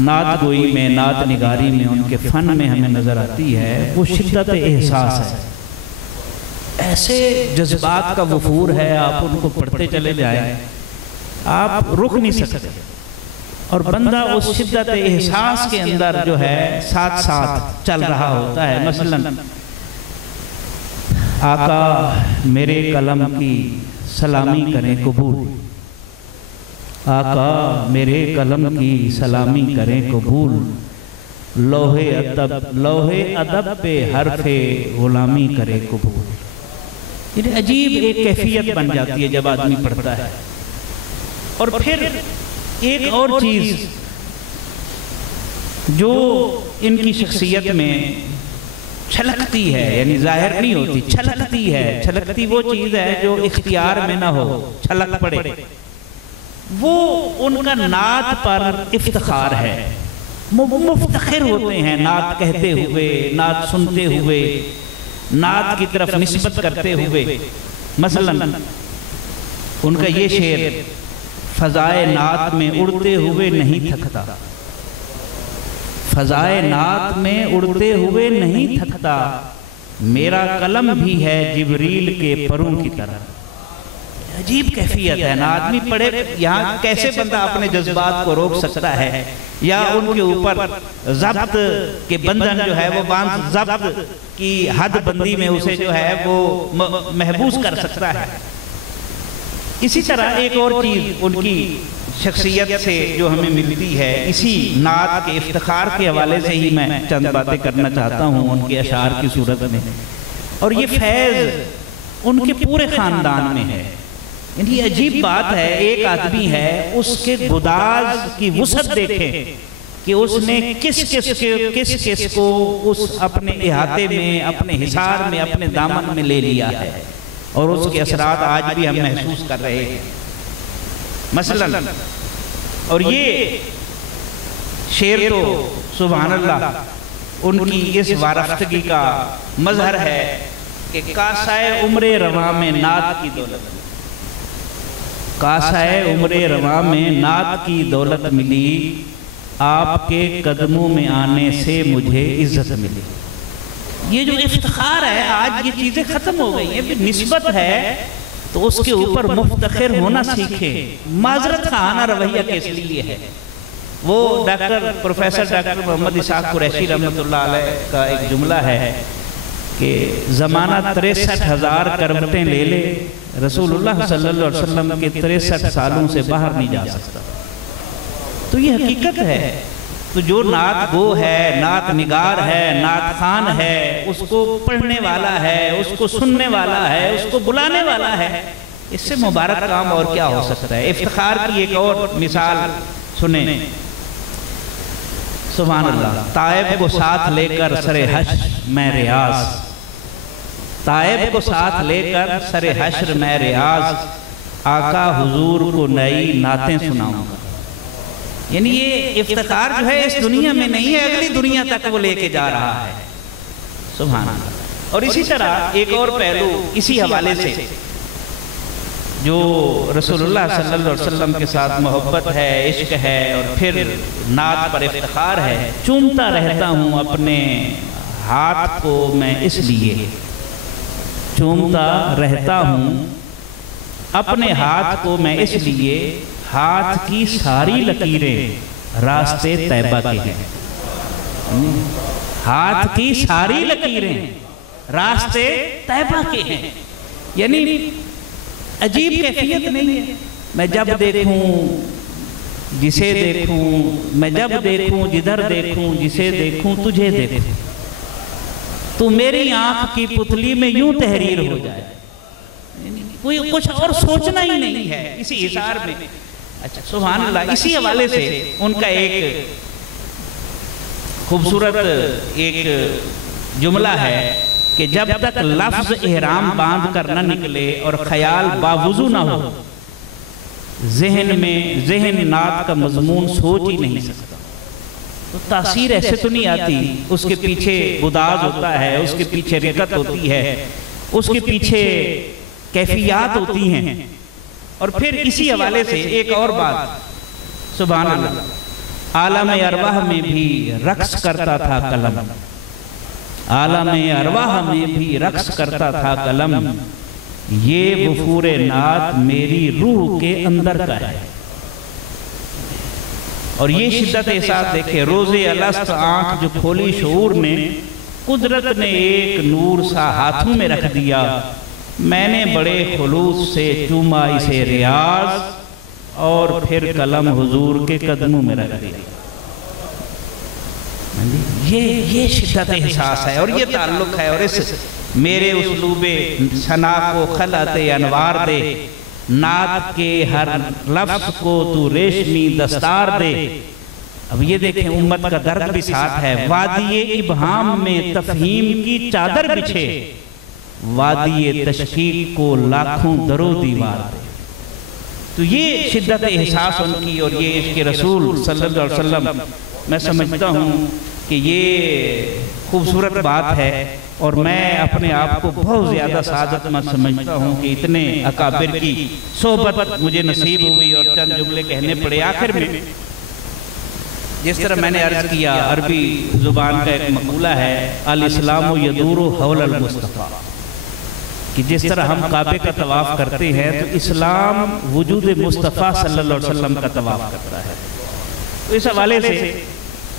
نعت گوئی میں، نعت نگاری میں، ان کے فن میں ہمیں نظر آتی ہے وہ شدت احساس ہے. ایسے جذبات کا وفور ہے، آپ ان کو پڑھتے چلے جائیں آپ رک نہیں سکتے، اور بندہ اس شدت احساس کے اندر جو ہے ساتھ ساتھ چل رہا ہوتا ہے. مثلا آقا میرے قلم کی سلامی کریں قبول، آقا میرے قلم کی سلامی کریں قبول، لوح ادب پہ حرف غلامی کرے قبول. یہ عجیب ایک کیفیت بن جاتی ہے جب آدمی پڑھتا ہے. اور پھر ایک اور چیز جو ان کی شخصیت میں چھلکتی ہے، یعنی ظاہر نہیں ہوتی، چھلکتی ہے. چھلکتی وہ چیز ہے جو اختیار میں نہ ہو، چھلک پڑے. وہ ان کا نعت پر افتخار ہے، مفتخر ہوتے ہیں نعت کہتے ہوئے، نعت سنتے ہوئے، نعت کی طرف نسبت کرتے ہوئے. مثلا ان کا یہ شعر، فضائے نعت میں اڑتے ہوئے نہیں تھکتا، فضائے نعت میں اڑتے ہوئے نہیں تھکتا، میرا قلم بھی ہے جبریل کے پروں کی طرح. عجیب کیفیت ہے نا. آدمی پڑھے یہاں کیسے بندہ اپنے جذبات کو روک سکتا ہے، یا ان کے اوپر ضبط کے بندھن جو ہے وہ باندھ، ضبط کی حد بندی میں اسے جو ہے وہ محبوس کر سکتا ہے. اسی طرح ایک اور چیز ان کی شخصیت سے جو ہمیں ملتی ہے، اسی نعت کے افتخار کے حوالے سے ہی میں چند باتیں کرنا چاہتا ہوں ان کے اشعار کی صورت میں. اور یہ فیض ان کے پورے خاندان میں ہے. یعنی یہ عجیب بات ہے، ایک آدمی ہے اس کے گداز کی وسعت دیکھیں کہ اس نے کس کو اس اپنے احاطے میں، اپنے حصار میں، اپنے دامن میں لے لیا ہے، اور اس کے اثرات آج بھی ہم محسوس کر رہے ہیں. مثلا اور یہ شعر تو سبحان اللہ ان کی اس وارفتگی کا مظہر ہے کہ کاسائے عمر رواں میں نعت کی دولت، کاسائے عمر رواں میں نعت کی دولت ملی، آپ کے قدموں میں آنے سے مجھے عزت ملی. یہ جو افتخار ہے آج یہ چیزیں ختم ہو گئی ہیں. نسبت ہے تو اس کے اوپر مفتخر ہونا سیکھیں. معذرت خواہانہ رویہ کس لیے ہے؟ وہ پروفیسر ڈاکٹر محمد اسحاق قریشی رحمۃ اللہ علیہ کا ایک جملہ ہے کہ زمانہ 63,000 کروٹیں لے لے، رسول اللہ صلی اللہ علیہ وسلم کے 63 سالوں سے باہر نہیں جا سکتا. تو یہ حقیقت ہے. تو جو نعت گو ہے، نعت نگار ہے، نعت خوان ہے، اس کو پڑھنے والا ہے، اس کو سننے والا ہے، اس کو بلانے والا ہے، اس سے مبارک کام اور کیا ہو سکتا ہے. افتخار کی ایک اور مثال سنیں. سبحان اللہ. طائب کو ساتھ لے کر سر حشر میں ریاض، طائب کو ساتھ لے کر سر حشر میں ریاض، آقا حضور کو نئی نعتیں سناؤں گا. یعنی یہ افتخار جو ہے اس دنیا میں نہیں ہے، اگلی دنیا تک وہ لے کے جا رہا ہے. سبحان اللہ. اور اسی طرح ایک اور پہلو اسی حوالے سے جو رسول اللہ صلی اللہ علیہ وسلم کے ساتھ محبت ہے، عشق ہے، اور پھر نعت پر افتخار ہے. چومتا رہتا ہوں اپنے ہاتھ کو میں اس لیے، چومتا رہتا ہوں اپنے ہاتھ کو میں اس لیے، ہاتھ کی ساری لکیریں راستے طیبہ کے ہیں. ہاتھ کی ساری لکیریں راستے طیبہ کے ہیں. یعنی عجیب کیفیت نہیں ہے. میں جب دیکھوں جسے دیکھوں، میں جب دیکھوں جدھر دیکھوں جسے دیکھوں تجھے دیکھوں، تو میری آنکھ کی پتلی میں یوں تحریر ہو جائے. کوئی کچھ اور سوچنا ہی نہیں ہے اسی اظہار میں. اچھا سبحان اللہ. اسی حوالے سے ان کا ایک خوبصورت ایک جملہ ہے کہ جب تک لفظ احرام باندھ کر نہ نکلے اور خیال باوضو نہ ہو، ذہن نعت کا مضمون سوچ ہی نہیں سکتا. تو تاثیر ایسے تو نہیں آتی. اس کے پیچھے گداز ہوتا ہے، اس کے پیچھے رقت ہوتی ہے، اس کے پیچھے کیفیات ہوتی ہیں. اور پھر اسی حوالے سے ایک اور بات سبحان اللہ عالم ارواح میں بھی رقص کرتا تھا قلم، عالم ارواح میں بھی رقص کرتا تھا قلم، یہ وفور نعت میری روح کے اندر کا ہے۔ اور یہ شدت احساس دیکھے، روز الست آنکھ جو کھولی شعور نے، قدرت نے ایک نور سا ہاتھوں میں رکھ دیا، میں نے بڑے خلوص سے چوما اسے ریاض، اور پھر قلم حضور کے قدموں میں رکھ دیا۔ یہ شدت احساس ہے اور یہ تعلق ہے، اور اس میرے اسلوب ثنا کو خلعت انوار دے، نعت کے ہر لفظ کو تو ریشمی دستار دے۔ اب یہ دیکھیں امت کا درد بھی ساتھ ہے، وادی ابہام میں تفہیم کی چادر بچھے، وادی تشکیق کو لاکھوں درو دیوار دے۔ تو یہ شدت احساس ان کی اور یہ عشق رسول صلی اللہ علیہ وسلم، میں سمجھتا ہوں کہ یہ خوبصورت بات ہے، اور میں اپنے آپ کو بہت زیادہ سعادت مند سمجھتا ہوں کہ اتنے اکابر کی صحبت مجھے نصیب ہوئی اور چند جملے کہنے پڑے آخر میں۔ جس طرح میں نے عرض کیا، عربی زبان کا ایک مقولہ ہے، الاسلام یدور حول المصطفیٰ، کہ جس طرح ہم کعبے کا طواف کرتے ہیں تو اسلام وجود مصطفیٰ صلی اللہ علیہ وسلم کا طواف کرتا ہے۔ تو اس حوالے سے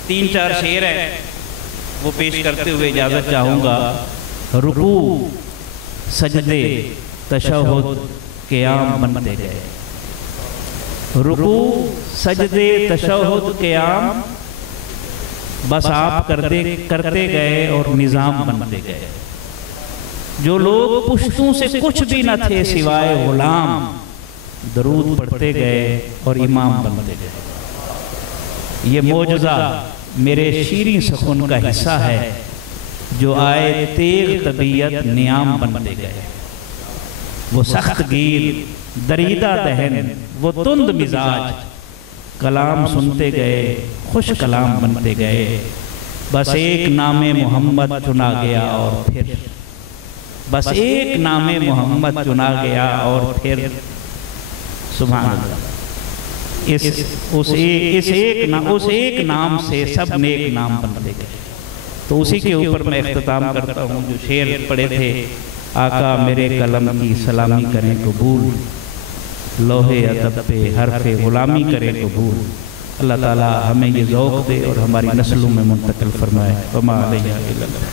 3-4 شعر ہیں، وہ پیش کرتے ہوئے اجازت چاہوں گا۔ رکوع سجدے تشہد قیام بنتے گئے، رکوع سجدے تشہد قیام بس آپ کرتے گئے اور نظام بنتے گئے۔ جو لوگ پشتوں سے کچھ بھی نہ تھے سوائے غلام، درود پڑھتے گئے اور امام بنتے گئے۔ یہ معجزہ میرے شیریں سخن کا حصہ ہے، جو آئے تیغ طبیعت نیام بنتے گئے۔ وہ سخت گیر دریدہ دہن، وہ تند مزاج، کلام سنتے گئے خوش کلام بنتے گئے۔ بس ایک نام محمد چنا گیا اور پھر، بس ایک نام محمد چنا گیا اور پھر، سبحان اللہ، اس ایک نام سے سب نیک نام بنتے گئے۔ تو اسی کے اوپر میں اختتام کرتا ہوں۔ جو شعر پڑھے تھے، آقا میرے قلم کی سلامی کریں قبول، لوحے ادب پہ حرف غلامی کریں قبول۔ اللہ تعالی ہمیں یہ ذوق دے اور ہماری نسلوں میں منتقل فرمائے۔ وما علیہ الا البلاغ۔